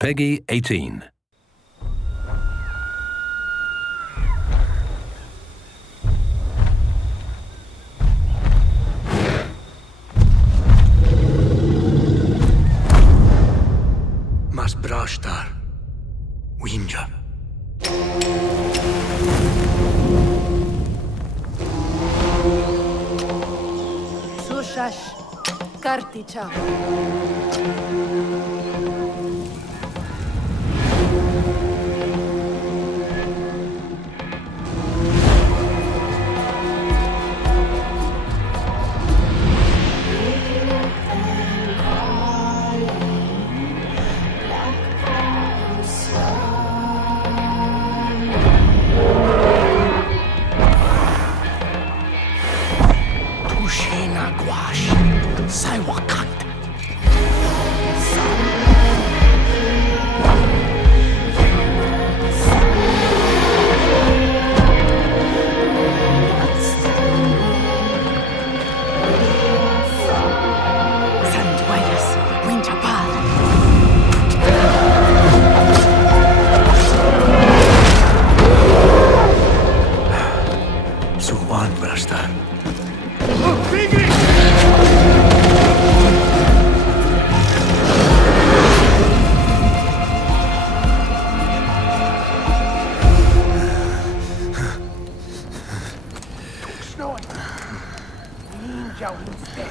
Peggy 18. Mas brashtar. Winja. Sushash. Karticha. Tushena gwash. Saiwakant. Sanduayas. Ninja instead.